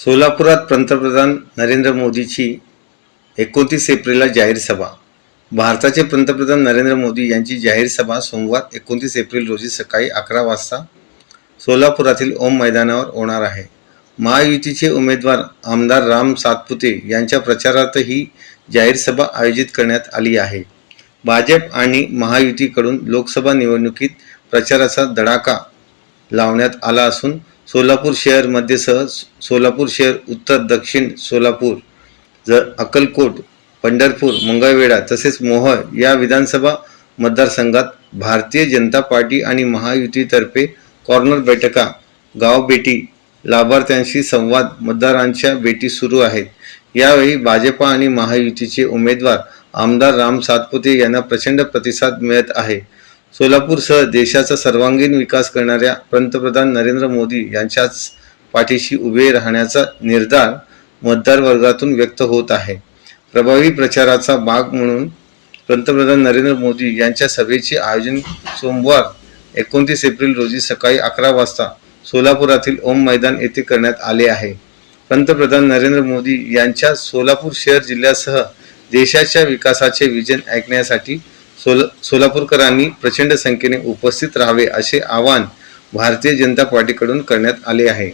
सोलापुरात पंतप्रधान नरेंद्र मोदीची एकोणतीस एप्रिलला जाहीर सभा. भारताचे पंतप्रधान नरेंद्र मोदी यांची जाहीर सभा सोमवार एकोणतीस एप्रिल रोजी सकाळी अकरा वाजता सोलापुरातील ओम मैदानावर होणार आहे. महायुतीचे उमेदवार आमदार राम सातपुते यांच्या प्रचारार्थ ही जाहीर सभा आयोजित करण्यात आली आहे. भाजप आणि महायुतीकडून लोकसभा निवडणुकीत प्रचाराचा दडाका लावण्यात आला असून सोलापूर शहरमध्ये सह सोलापूर शहर उत्तर दक्षिण सोलापूर ज अक्कलकोट पंढरपूर मंगळवेढा तसेच मोहळ या विधानसभा मतदारसंघात भारतीय जनता पार्टी आणि महायुतीतर्फे कॉर्नर बैठका गाव भेटी लाभार्थ्यांशी संवाद मतदारांच्या भेटी सुरू आहेत. यावेळी भाजपा आणि महायुतीचे उमेदवार आमदार राम सातपुते यांना प्रचंड प्रतिसाद मिळत आहे. सोलापूरसह देशाचा सर्वांगीण विकास करणाऱ्या पंतप्रधान नरेंद्र मोदी यांच्याच पाठीशी उभे राहण्याचा निर्धार मतदार वर्गातून व्यक्त होत आहे. प्रभावी प्रचाराचा भाग म्हणून पंतप्रधान नरेंद्र मोदी यांच्या सभेचे आयोजन सोमवार एकोणतीस एप्रिल रोजी सकाळी अकरा वाजता सोलापुरातील ओम मैदान येथे करण्यात आले आहे. पंतप्रधान नरेंद्र मोदी यांच्या सोलापूर शहर जिल्ह्यासह देशाच्या विकासाचे विजन ऐकण्यासाठी सोल सोलापूरकरांनी प्रचंड संख्येने उपस्थित राहावे असे आवाहन भारतीय जनता पार्टीकडून करण्यात आले आहे.